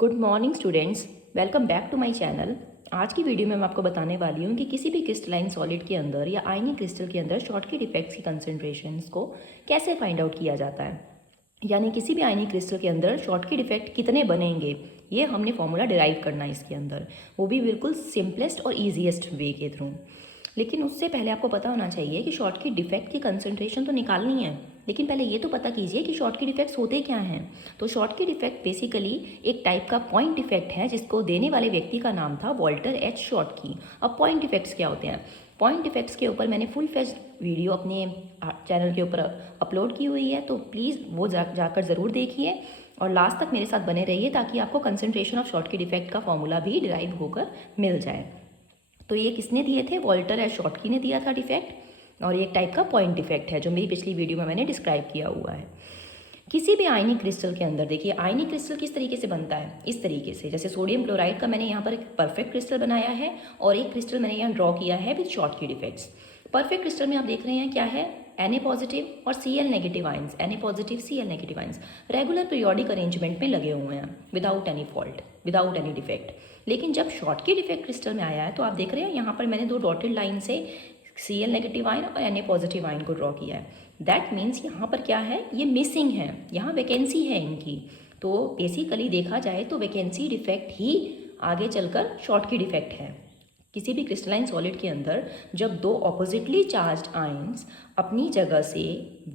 Good morning students, welcome back to my channel. आज की video में मैं आपको बताने वाली हूँ कि किसी भी क्रिस्टलाइन सॉलिड के अंदर या आयनिक क्रिस्टल के अंदर शॉर्टकट इफेक्ट्स की कंसंट्रेशंस को कैसे फाइंड आउट किया जाता है, यानी किसी भी आयनिक क्रिस्टल के अंदर शॉर्टकट इफेक्ट कितने बनेंगे, ये हमने फॉर्मूला डिराइव करना है इसके अंदर, वो भी बिल्कुल सिंपलेस्ट और ईजीएस्ट वे के थ्रू। लेकिन उससे पहले आपको पता होना चाहिए कि शॉर्टकट डिफेक्ट की कंसंट्रेशन तो निकालनी है, लेकिन पहले ये तो पता कीजिए कि शॉर्टकट इफेक्ट्स होते क्या हैं। तो शॉर्टकट इफेक्ट बेसिकली एक टाइप का पॉइंट इफेक्ट है जिसको देने वाले व्यक्ति का नाम था वॉल्टर एच शॉर्टकी। अब पॉइंट इफेक्ट्स क्या होते हैं? पॉइंट इफेक्ट्स के ऊपर मैंने फुल फ्लेज वीडियो अपने चैनल के ऊपर अपलोड की हुई है, तो प्लीज़ वो जाकर ज़रूर देखिए और लास्ट तक मेरे साथ बने रहिए ताकि आपको कंसंट्रेशन ऑफ शॉर्टकट इफेक्ट का फॉर्मूला भी डिराइव होकर मिल जाए। तो ये किसने दिए थे? वॉल्टर एच शॉर्टकी ने दिया था डिफेक्ट, और ये एक टाइप का पॉइंट इफेक्ट है जो मेरी पिछली वीडियो में मैंने डिस्क्राइब किया हुआ है। किसी भी आयनिक क्रिस्टल के अंदर देखिए, आयनिक क्रिस्टल किस तरीके से बनता है, इस तरीके से। जैसे सोडियम क्लोराइड का मैंने यहाँ पर एक परफेक्ट क्रिस्टल बनाया है और एक क्रिस्टल मैंने यहाँ ड्रॉ किया है with shortcut effects. Perfect crystal में आप देख रहे हैं क्या है? Na पॉजिटिव और Cl negative ions, Na positive Cl negative ions regular periodic arrangement में लगे हुए हैं without any fault, without any defect. लेकिन जब शॉर्टकट इफेक्ट क्रिस्टल में आया है तो आप देख रहे हैं यहाँ पर मैंने दो डॉटेड लाइन से Cl नेगेटिव आयन और Na पॉजिटिव आयन को ड्रॉ किया है। दैट मीन्स यहाँ पर क्या है? ये मिसिंग है, यहाँ वैकेंसी है इनकी। तो बेसिकली देखा जाए तो वैकेंसी डिफेक्ट ही आगे चलकर शॉर्टकट इफेक्ट है। किसी भी क्रिस्टलाइन सॉलिड के अंदर जब दो ऑपोजिटली चार्ज्ड आयंस अपनी जगह से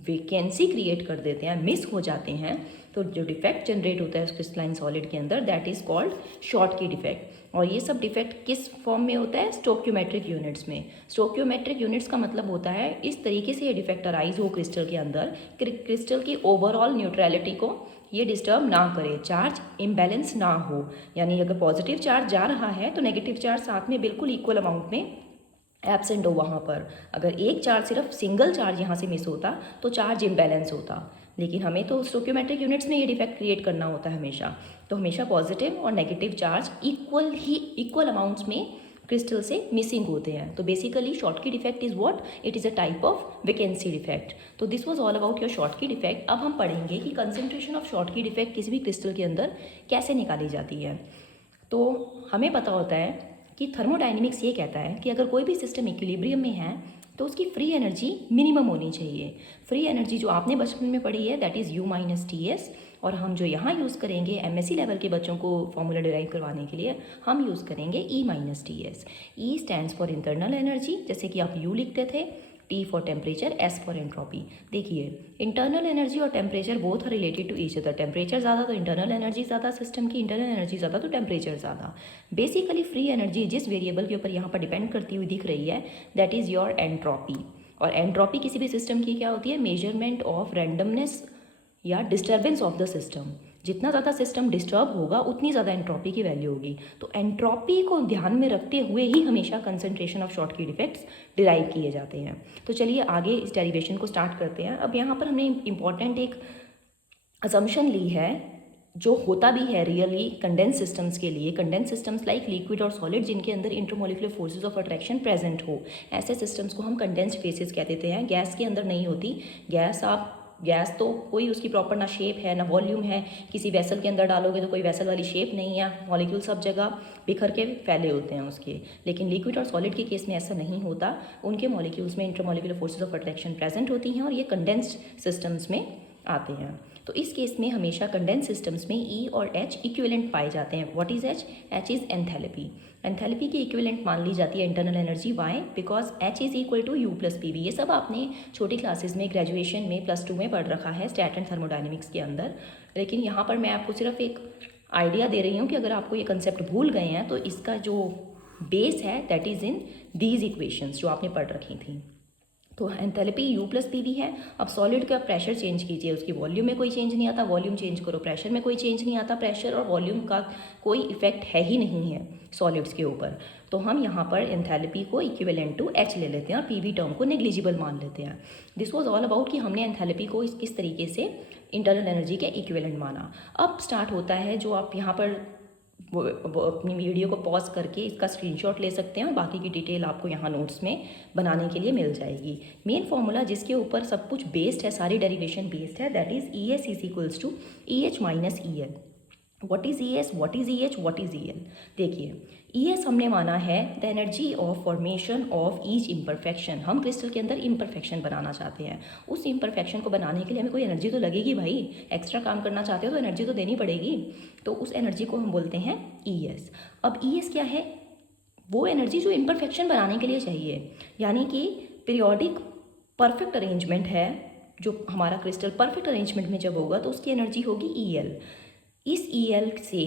वैकेंसी क्रिएट कर देते हैं, मिस हो जाते हैं, तो जो डिफेक्ट जनरेट होता है उस क्रिस्टलाइन सॉलिड के अंदर, that is called shortcut effect. और ये सब डिफेक्ट किस फॉर्म में होता है? स्टोक्योमेट्रिक यूनिट्स में। स्टोक्योमेट्रिक यूनिट्स का मतलब होता है इस तरीके से ये डिफेक्ट अराइज हो क्रिस्टल के अंदर, क्रिस्टल की ओवरऑल न्यूट्रलिटी को ये डिस्टर्ब ना करे, चार्ज इम्बैलेंस ना हो। यानी अगर पॉजिटिव चार्ज जा रहा है तो नेगेटिव चार्ज साथ में बिल्कुल इक्वल अमाउंट में एब्सेंट हो वहाँ पर। अगर एक चार्ज, सिर्फ सिंगल चार्ज यहाँ से मिस होता तो चार्ज इम्बैलेंस होता। लेकिन हमें तो स्टोक्योमेट्रिक यूनिट्स में ये डिफेक्ट क्रिएट करना होता है हमेशा, तो हमेशा पॉजिटिव और नेगेटिव चार्ज इक्वल अमाउंट्स में क्रिस्टल से मिसिंग होते हैं। तो basically Schottky effect is what? It is a type of vacancy defect. तो this was all about your Schottky effect. अब हम पढ़ेंगे कि कंसंट्रेशन ऑफ शॉर्टकट इफेक्ट किसी भी क्रिस्टल के अंदर कैसे निकाली जाती है। तो हमें पता होता है कि थर्मोडायनेमिक्स ये कहता है कि अगर कोई भी सिस्टम इक्विलिब्रियम में है तो उसकी फ्री एनर्जी मिनिमम होनी चाहिए। फ्री एनर्जी जो आपने बचपन में पढ़ी है that is U minus TS, और हम जो यहाँ यूज़ करेंगे MSc लेवल के बच्चों को फॉर्मूला डिराइव करवाने के लिए हम यूज़ करेंगे E minus TS। E stands for internal energy, जैसे कि आप U लिखते थे, T for temperature, S for entropy. देखिए, इंटरनल एनर्जी और temperature both are related to each other. Temperature ज़्यादा तो इंटरनल एनर्जी ज़्यादा, सिस्टम की इंटरनल एनर्जी ज़्यादा तो टेम्परेचर ज़्यादा। बेसिकली फ्री एनर्जी जिस वेरिएबल के ऊपर यहाँ पर डिपेंड करती हुई दिख रही है दैट इज़ योर एंट्रोपी। और एंट्रोपी किसी भी सिस्टम की क्या होती है? मेजरमेंट ऑफ रैंडमनेस या डिस्टर्बेंस ऑफ द सिस्टम। जितना ज़्यादा सिस्टम डिस्टर्ब होगा उतनी ज़्यादा एंट्रोपी की वैल्यू होगी। तो एंट्रोपी को ध्यान में रखते हुए ही हमेशा concentration of shortcut effects derive किए जाते हैं। तो चलिए आगे इस डेरिवेशन को स्टार्ट करते हैं। अब यहाँ पर हमने इंपॉर्टेंट एक असम्पशन ली है जो होता भी है रियली कंडेंस सिस्टम्स के लिए। कंडेंस सिस्टम्स लाइक लिक्विड और सॉलिड जिनके अंदर intermolecular forces of attraction present हो, ऐसे सिस्टम्स को हम कंडेंस्ड फेसेस कह देते हैं। गैस के अंदर नहीं होती। गैस तो कोई उसकी प्रॉपर ना शेप है ना वॉल्यूम है। किसी वेसल के अंदर डालोगे तो कोई वेसल वाली शेप नहीं है, मॉलिक्यूल सब जगह बिखर के फैले होते हैं उसके। लेकिन लिक्विड और सॉलिड के केस में ऐसा नहीं होता, उनके मॉलिक्यूल्स में intermolecular forces of attraction present होती हैं और ये कंडेंस्ड सिस्टम्स में आते हैं। तो इस केस में हमेशा कंडेंस सिस्टम्स में E और H इक्विवेलेंट पाए जाते हैं। What is H? H is enthalpy. Enthalpy की इक्विवेलेंट मान ली जाती है internal energy. Why? Because H is equal to U plus PV। ये सब आपने छोटी क्लासेस में, ग्रेजुएशन में, +2 में पढ़ रखा है स्टैट एंड थर्मोडायनेमिक्स के अंदर। लेकिन यहाँ पर मैं आपको सिर्फ एक आइडिया दे रही हूँ कि अगर आपको ये कंसेप्ट भूल गए हैं तो इसका जो बेस है that is in these equations जो आपने पढ़ रखी थी। तो एंथैल्पी U प्लस PV है। अब सॉलिड का प्रेशर चेंज कीजिए, उसकी वॉल्यूम में कोई चेंज नहीं आता, वॉल्यूम चेंज करो प्रेशर में कोई चेंज नहीं आता। प्रेशर और वॉल्यूम का कोई इफेक्ट है ही नहीं है सॉलिड्स के ऊपर। तो हम यहाँ पर एंथैल्पी को इक्विवेलेंट टू H ले लेते हैं और PV टर्म को नेग्लिजिबल मान लेते हैं। दिस वाज ऑल अबाउट कि हमने एंथैल्पी को किस तरीके से इंटरनल एनर्जी के इक्विवेलेंट माना। अब स्टार्ट होता है जो आप यहाँ पर वो अपनी वीडियो को पॉज करके इसका स्क्रीनशॉट ले सकते हैं और बाकी की डिटेल आपको यहाँ नोट्स में बनाने के लिए मिल जाएगी। मेन फॉर्मूला जिसके ऊपर सब कुछ बेस्ड है, सारी डेरिवेशन बेस्ड है, that is ES is equals to EH minus EL। What is E S, what is E H, what is E L. देखिए, ई एस हमने माना है the energy of formation of each imperfection. हम crystal के अंदर imperfection बनाना चाहते हैं। उस इम्परफेक्शन को बनाने के लिए हमें कोई एनर्जी तो लगेगी भाई, एक्स्ट्रा काम करना चाहते हो तो एनर्जी तो देनी पड़ेगी। तो उस एनर्जी को हम बोलते हैं ई एस। अब ई एस क्या है? वो एनर्जी जो इम्परफेक्शन बनाने के लिए चाहिए, यानी कि पीरियोडिक परफेक्ट अरेंजमेंट है, जो हमारा क्रिस्टल परफेक्ट अरेंजमेंट में जब होगा तो उसकी एनर्जी होगी ई एल। इस ई एल से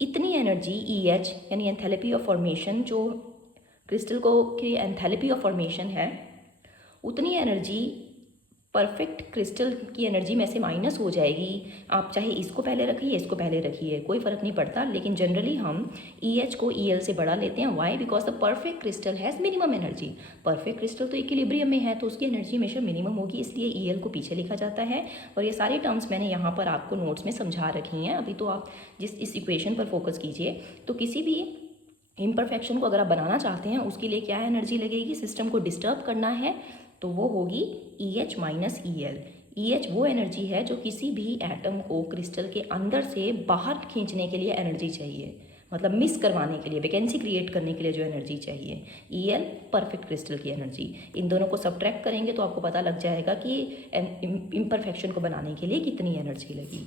इतनी एनर्जी ई एच यानी एंथैल्पी ऑफ फॉर्मेशन, जो क्रिस्टल को की एंथैल्पी ऑफ फॉर्मेशन है, उतनी एनर्जी परफेक्ट क्रिस्टल की एनर्जी में से माइनस हो जाएगी। आप चाहे इसको पहले रखिए, इसको पहले रखिए, कोई फ़र्क नहीं पड़ता, लेकिन जनरली हम ई एच को ई एल से बढ़ा लेते हैं। Why? Because the perfect crystal has minimum energy. Perfect crystal तो इक्विलिब्रियम में है तो उसकी एनर्जी हमेशा मिनिमम होगी, इसलिए ई एल को पीछे लिखा जाता है। और ये सारे टर्म्स मैंने यहाँ पर आपको नोट्स में समझा रखी हैं। अभी तो आप इस इक्वेशन पर फोकस कीजिए। तो किसी भी इम्परफेक्शन को अगर आप बनाना चाहते हैं, उसके लिए क्या एनर्जी लगेगी? सिस्टम को डिस्टर्ब करना है तो वो होगी E H minus E L. E H वो एनर्जी है जो किसी भी एटम को क्रिस्टल के अंदर से बाहर खींचने के लिए एनर्जी चाहिए, मतलब मिस करवाने के लिए, वैकेंसी क्रिएट करने के लिए जो एनर्जी चाहिए। ई एल परफेक्ट क्रिस्टल की एनर्जी। इन दोनों को सब्ट्रैक्ट करेंगे तो आपको पता लग जाएगा कि इम्परफेक्शन को बनाने के लिए कितनी एनर्जी लगी।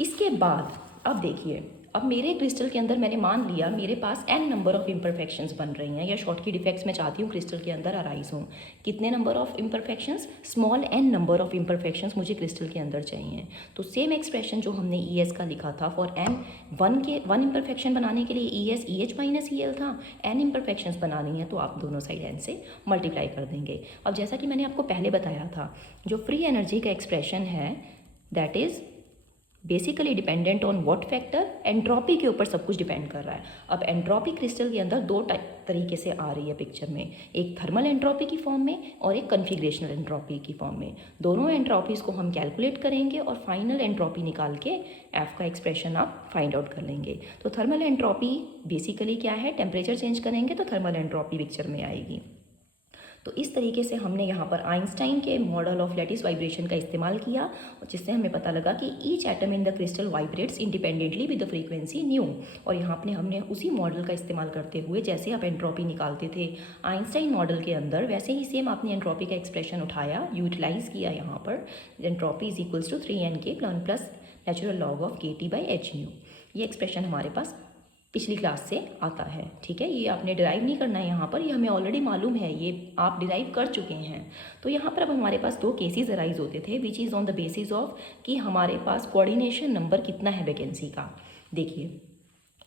इसके बाद अब देखिए, अब मेरे क्रिस्टल के अंदर मैंने मान लिया मेरे पास n नंबर ऑफ इम्परफेक्शंस बन रही हैं, या शॉर्ट की डिफेक्ट्स मैं चाहती हूँ क्रिस्टल के अंदर अराइज हों। कितने number of imperfections? Small n number of imperfections मुझे क्रिस्टल के अंदर चाहिए। तो सेम एक्सप्रेशन जो हमने ई एस का लिखा था फॉर n, वन इम्परफेक्शन बनाने के लिए E H minus E L था। n इम्परफेक्शंस बनानी है तो आप दोनों साइड n से मल्टीप्लाई कर देंगे। अब जैसा कि मैंने आपको पहले बताया था, जो फ्री एनर्जी का एक्सप्रेशन है that is basically dependent on what factor? Entropy के ऊपर सब कुछ डिपेंड कर रहा है। अब एंट्रोपी क्रिस्टल के अंदर दो तरीके से आ रही है पिक्चर में, एक थर्मल एंट्रोपी की फॉर्म में और एक कन्फिग्रेशनल एंट्रोपी की फॉर्म में। दोनों एंट्रोपीज को हम कैलकुलेट करेंगे और फाइनल एंट्रोपी निकाल के एफ का एक्सप्रेशन आप फाइंड आउट कर लेंगे। तो थर्मल एंट्रोपी बेसिकली क्या है? टेम्परेचर चेंज करेंगे तो थर्मल एंट्रोपी पिक्चर में आएगी। तो इस तरीके से हमने यहाँ पर आइंस्टाइन के मॉडल ऑफ लैटिस वाइब्रेशन का इस्तेमाल किया, जिससे हमें पता लगा कि each atom in the crystal vibrates independently with the frequency new. और यहाँ पर हमने उसी मॉडल का इस्तेमाल करते हुए, जैसे आप एंट्रोपी निकालते थे आइंस्टाइन मॉडल के अंदर, वैसे ही सेम आपने एंट्रोपी का एक्सप्रेशन उठाया, यूटिलाइज किया। यहाँ पर entropy is equals to 3n plus natural log of KT/h। ये एक्सप्रेशन हमारे पास पिछली क्लास से आता है, ठीक है। ये आपने डिराइव नहीं करना है यहाँ पर, ये हमें ऑलरेडी मालूम है, ये आप डिराइव कर चुके हैं। तो यहाँ पर अब हमारे पास दो केसेस अराइज होते थे which is on the basis of कि हमारे पास कोऑर्डिनेशन नंबर कितना है वैकेंसी का। देखिए,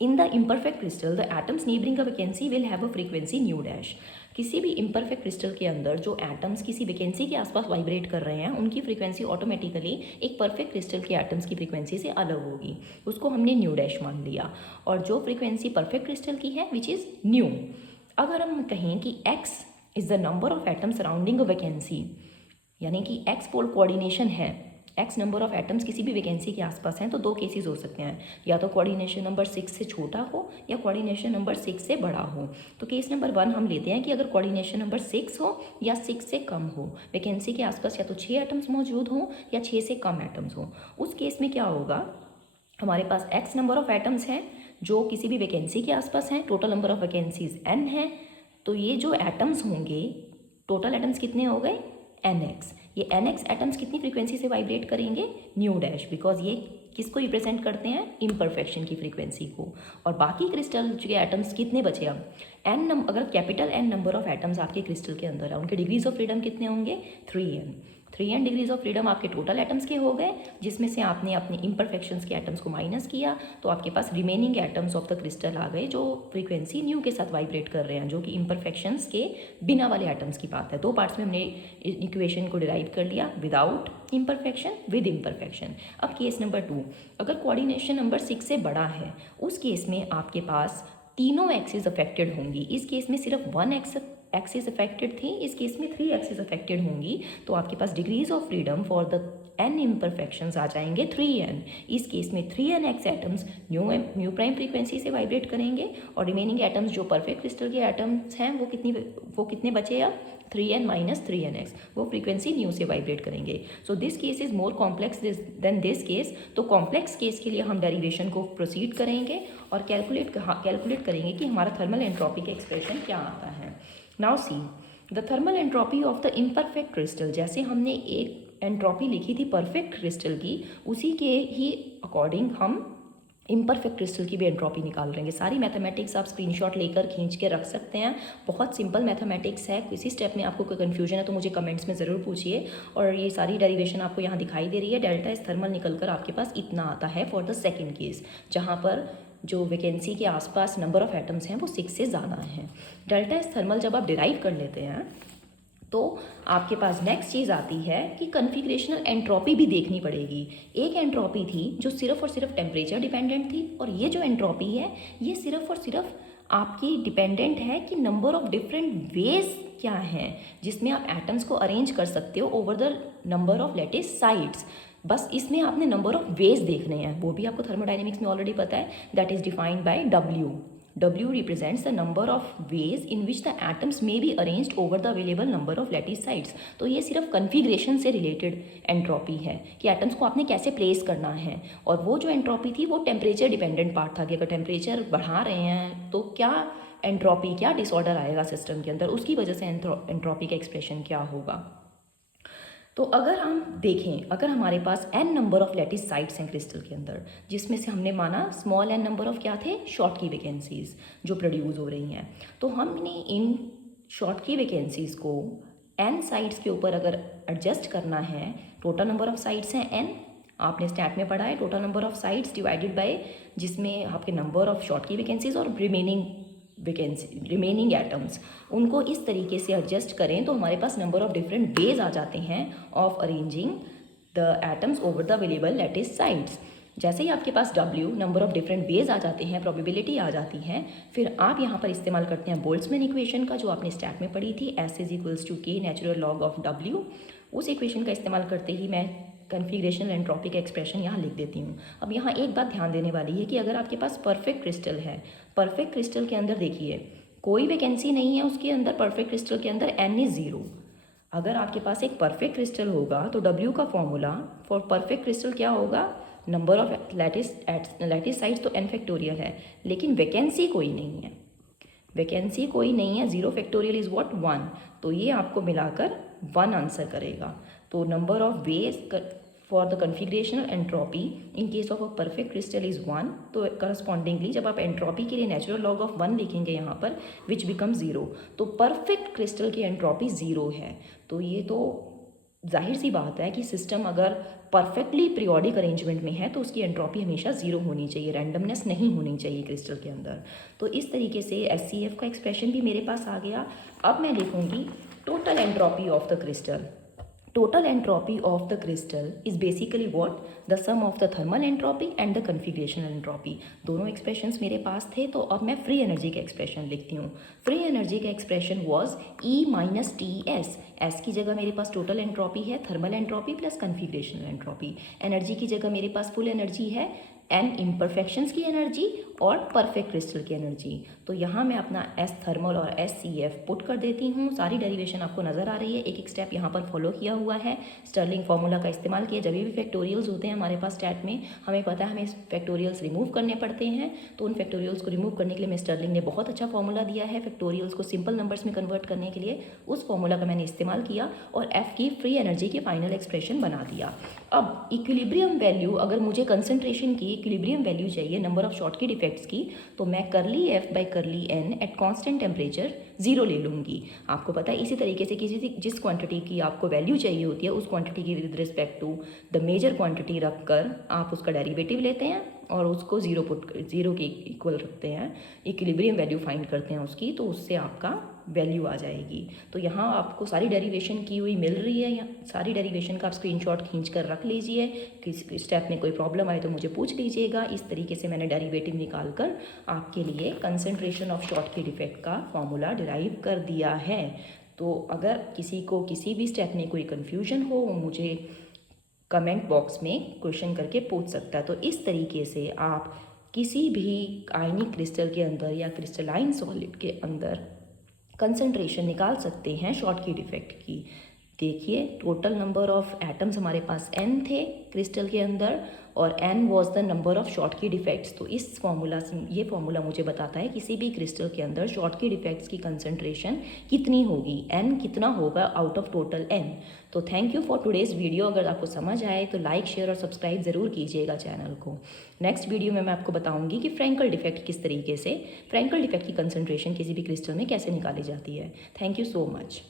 in the imperfect crystal the atoms neighbouring a vacancy will have a frequency new dash. किसी भी इम्परफेक्ट क्रिस्टल के अंदर जो एटम्स किसी वैकेंसी के आसपास वाइब्रेट कर रहे हैं, उनकी फ्रीक्वेंसी ऑटोमेटिकली एक परफेक्ट क्रिस्टल के एटम्स की फ्रीक्वेंसी से अलग होगी। उसको हमने न्यू डैश मान लिया। और जो फ्रीक्वेंसी परफेक्ट क्रिस्टल की है विच इज़ न्यू। अगर हम कहें कि x is the number of atoms surrounding a vacancy, यानी कि x पोल कोऑर्डिनेशन है, x नंबर ऑफ एटम्स किसी भी वैकेंसी के आसपास हैं, तो दो केसेस हो सकते हैं, या तो कोऑर्डिनेशन नंबर 6 से छोटा हो या कोऑर्डिनेशन नंबर 6 से बड़ा हो। तो केस नंबर 1 हम लेते हैं कि अगर कोऑर्डिनेशन नंबर 6 हो या 6 से कम हो, वैकेंसी के आसपास या तो 6 एटम्स मौजूद हों या 6 से कम एटम्स हों, उस केस में क्या होगा? हमारे पास x नंबर ऑफ एटम्स हैं जो किसी भी वैकेंसी के आसपास हैं, total number of vacancies n है। तो ये जो एटम्स होंगे, टोटल एटम्स कितने हो गए? nx। ये nx एटम्स कितनी फ्रीक्वेंसी से वाइब्रेट करेंगे? न्यू डैश, बिकॉज ये किसको रिप्रेजेंट करते हैं? इम्परफेक्शन की फ्रीक्वेंसी को। और बाकी क्रिस्टल के एटम्स कितने बचे? अब अगर capital n number of atoms आपके क्रिस्टल के अंदर है, उनके डिग्रीज ऑफ फ्रीडम कितने होंगे? 3n डिग्रीज ऑफ फ्रीडम आपके टोटल एटम्स के हो गए, जिसमें से आपने अपने इम्परफेक्शंस के एटम्स को माइनस किया, तो आपके पास remaining atoms of the crystal आ गए जो फ्रीक्वेंसी न्यू के साथ वाइब्रेट कर रहे हैं, जो कि इम्परफेक्शंस के बिना वाले एटम्स की बात है। दो पार्ट्स में हमने इक्वेशन को डिराइव कर लिया, विदाउट इम्परफेक्शन, विद इम्परफेक्शन। अब केस नंबर 2, अगर कोऑर्डिनेशन नंबर 6 से बड़ा है, उस केस में आपके पास तीनों एक्सिस अफेक्टेड होंगी। इस केस में सिर्फ 1 एक्सिस अफेक्टेड थी, इस केस में 3 एक्सिस अफेक्टेड होंगी। तो आपके पास degrees of freedom for the n imperfections आ जाएंगे 3n। इस केस में 3nx atoms new prime frequency से वाइब्रेट करेंगे और रिमेनिंग एटम्स जो परफेक्ट क्रिस्टल के एटम्स हैं वो कितने बचे अब 3n माइनस 3nx, वो फ्रीक्वेंसी न्यू से वाइब्रेट करेंगे। So this case is more complex than this case. तो कॉम्प्लेक्स केस के लिए हम डेरिवेशन को प्रोसीड करेंगे और कैलकुलेट करेंगे कि हमारा थर्मल एंट्रोपी का एक्सप्रेशन क्या आता है। Now see the thermal entropy of the imperfect crystal. जैसे हमने एक एंट्रोपी लिखी थी परफेक्ट क्रिस्टल की, उसी के ही अकॉर्डिंग हम इम्परफेक्ट क्रिस्टल की भी एंट्रोपी निकाल लेंगे। सारी मैथमेटिक्स आप स्क्रीनशॉट लेकर खींच के रख सकते हैं। बहुत सिंपल मैथमेटिक्स है। किसी स्टेप में आपको कोई कन्फ्यूजन है तो मुझे कमेंट्स में ज़रूर पूछिए। और ये सारी डेरिवेशन आपको यहाँ दिखाई दे रही है। डेल्टा एस थर्मल निकल कर आपके पास इतना आता है फॉर द सेकेंड केस, जहाँ पर जो वैकेंसी के आसपास नंबर ऑफ एटम्स हैं वो 6 से ज़्यादा हैं। डेल्टा एस थर्मल जब आप डिराइव कर लेते हैं तो आपके पास नेक्स्ट चीज़ आती है कि कन्फिग्रेशनल एंट्रोपी भी देखनी पड़ेगी। एक एंट्रोपी थी जो सिर्फ और सिर्फ टेम्परेचर डिपेंडेंट थी, और ये जो एंट्रोपी है ये सिर्फ और सिर्फ आपकी डिपेंडेंट है कि नंबर ऑफ डिफरेंट वेज क्या हैं जिसमें आप एटम्स को अरेंज कर सकते हो over the number of lattice sides. बस इसमें आपने नंबर ऑफ वेज देखने हैं, वो भी आपको थर्मोडाइनमिक्स में ऑलरेडी पता है। That is defined by W। W represents the number of ways in which the atoms may be arranged over the available number of lattice sites। तो ये सिर्फ कन्फिग्रेशन से रिलेटेड एंट्रोपी है कि एटम्स को आपने कैसे प्लेस करना है। और वो जो एंट्रोपी थी वो टेम्परेचर डिपेंडेंट पार्ट था कि अगर टेम्परेचर बढ़ा रहे हैं तो क्या एंट्रोपी, क्या डिसऑर्डर आएगा सिस्टम के अंदर, उसकी वजह से एंट्रोपी का एक्सप्रेशन क्या होगा। तो अगर हम देखें, अगर हमारे पास n number of lattice sites हैं क्रिस्टल के अंदर, जिसमें से हमने माना स्मॉल n नंबर ऑफ क्या थे, शॉर्ट की वैकेंसीज जो प्रोड्यूस हो रही हैं, तो हमने इन शॉर्ट की वैकेंसीज को n साइट्स के ऊपर अगर एडजस्ट करना है, टोटल नंबर ऑफ साइट्स हैं n, आपने स्टैट में पढ़ा है total number of sites divided by जिसमें आपके नंबर ऑफ शॉर्ट की वैकेंसीज और रिमेनिंग एटम्स, उनको इस तरीके से एडजस्ट करें तो हमारे पास नंबर ऑफ डिफरेंट वेज आ जाते हैं of arranging the atoms over the available lattice sides. जैसे ही आपके पास W number of different ways आ जाते हैं, प्रोबेबिलिटी आ जाती है, फिर आप यहाँ पर इस्तेमाल करते हैं बोल्ट्जमैन इक्वेशन का जो आपने स्टैट में पढ़ी थी, S = K natural log of W। उस इक्वेशन का इस्तेमाल करते ही मैं कन्फिग्रेशनल एंट्रोपी का एक्सप्रेशन यहाँ लिख देती हूँ। अब यहाँ एक बात ध्यान देने वाली है कि अगर आपके पास परफेक्ट क्रिस्टल है, परफेक्ट क्रिस्टल के अंदर देखिए कोई वैकेंसी नहीं है उसके अंदर, परफेक्ट क्रिस्टल के अंदर n इज 0। अगर आपके पास एक परफेक्ट क्रिस्टल होगा तो W का फॉर्मूला फॉर परफेक्ट क्रिस्टल क्या होगा, नंबर ऑफ लैटिस साइड्स तो n फैक्टोरियल है, लेकिन वैकेंसी कोई नहीं है, वैकेंसी कोई नहीं है, 0 फैक्टोरियल इज व्हाट 1, तो ये आपको मिलाकर 1 आंसर करेगा। तो number of ways for the configurational entropy in case of a perfect crystal is 1, तो करस्पॉन्डिंगली जब आप एंट्रोपी के लिए नेचुरल लॉग ऑफ 1 लिखेंगे यहाँ पर विच बिकम 0, तो परफेक्ट क्रिस्टल की एंट्रोपी 0 है। तो ये तो जाहिर सी बात है कि सिस्टम अगर परफेक्टली पीरियोडिक अरेंजमेंट में है तो उसकी एंट्रोपी हमेशा 0 होनी चाहिए, रैंडमनेस नहीं होनी चाहिए क्रिस्टल के अंदर। तो इस तरीके से SCF का एक्सप्रेशन भी मेरे पास आ गया। अब मैं लिखूंगी total entropy of the crystal. Total entropy of the crystal is basically what? The sum of the thermal entropy and the configurational entropy। दोनों एक्सप्रेशंस मेरे पास थे, तो अब मैं फ्री एनर्जी का एक्सप्रेशन लिखती हूँ। फ्री एनर्जी का expression was E minus TS। S की जगह मेरे पास टोटल एंट्रोपी है, thermal entropy plus configurational entropy. Energy की जगह मेरे पास फुल एनर्जी है, n इम्परफेक्शंस की एनर्जी और परफेक्ट क्रिस्टल की एनर्जी। तो यहाँ मैं अपना S थर्मल और SCF पुट कर देती हूँ। सारी डेरिवेशन आपको नज़र आ रही है, एक एक स्टेप यहाँ पर फॉलो किया हुआ है। स्टर्लिंग फार्मूला का इस्तेमाल किया, जब भी फैक्टोरियल्स होते हैं हमारे पास स्टैट में, हमें पता है हमें फैक्टोरियल्स रिमूव करने पड़ते हैं, तो उन फैक्टोरियल्स को रिमूव करने के लिए मैं स्टर्लिंग ने बहुत अच्छा फार्मूला दिया है फैक्टोरियल्स को सिंपल नंबर्स में कन्वर्ट करने के लिए, उस फार्मूला का मैंने इस्तेमाल किया और F की फ्री एनर्जी की फाइनल एक्सप्रेशन बना दिया। अब इक्विलिब्रियम वैल्यू, अगर मुझे कंसंट्रेशन की इक्विलिब्रियम वैल्यू चाहिए नंबर ऑफ शॉटकी डिफेक्ट्स की, तो मैं करली F बाई करली N एट कांस्टेंट टेम्परेचर 0 ले लूँगी। आपको पता है इसी तरीके से जिस क्वांटिटी की आपको वैल्यू चाहिए होती है उस क्वांटिटी की with respect to the major quantity रख कर आप उसका डेरिवेटिव लेते हैं और उसको 0 के इक्वल रखते हैं, इक्विलिब्रियम वैल्यू फाइंड करते हैं उसकी, तो उससे आपका वैल्यू आ जाएगी। तो यहाँ आपको सारी डेरिवेशन की हुई मिल रही है, यहाँ सारी डेरिवेशन का आप स्क्रीनशॉट खींच कर रख लीजिए। किसी स्टेप में कोई प्रॉब्लम आए तो मुझे पूछ लीजिएगा। इस तरीके से मैंने डेरिवेटिव निकाल कर आपके लिए कंसंट्रेशन ऑफ शॉटकी डिफेक्ट का फॉर्मूला डिराइव कर दिया है। तो अगर किसी को किसी भी स्टेप में कोई कन्फ्यूजन हो, मुझे कमेंट बॉक्स में क्वेश्चन करके पूछ सकता है। तो इस तरीके से आप किसी भी आयनिक क्रिस्टल के अंदर या क्रिस्टलाइन सॉलिड के अंदर कंसंट्रेशन निकाल सकते हैं शॉर्टकी डिफेक्ट की। देखिए, टोटल नंबर ऑफ एटम्स हमारे पास n थे क्रिस्टल के अंदर और n was the number of Schottky defects. तो इस फॉर्मूला से ये फॉर्मूला मुझे बताता है किसी भी क्रिस्टल के अंदर शॉर्टकी डिफेक्ट्स की कंसंट्रेशन कितनी होगी, n कितना होगा आउट ऑफ टोटल n। तो thank you for today's video. अगर आपको समझ आए तो लाइक, शेयर और सब्सक्राइब ज़रूर कीजिएगा चैनल को। नेक्स्ट वीडियो में मैं आपको बताऊंगी कि फ्रैंकल डिफेक्ट किस तरीके से, फ्रैंकल डिफेक्ट की कंसंट्रेशन किसी भी क्रिस्टल में कैसे निकाली जाती है। Thank you so much.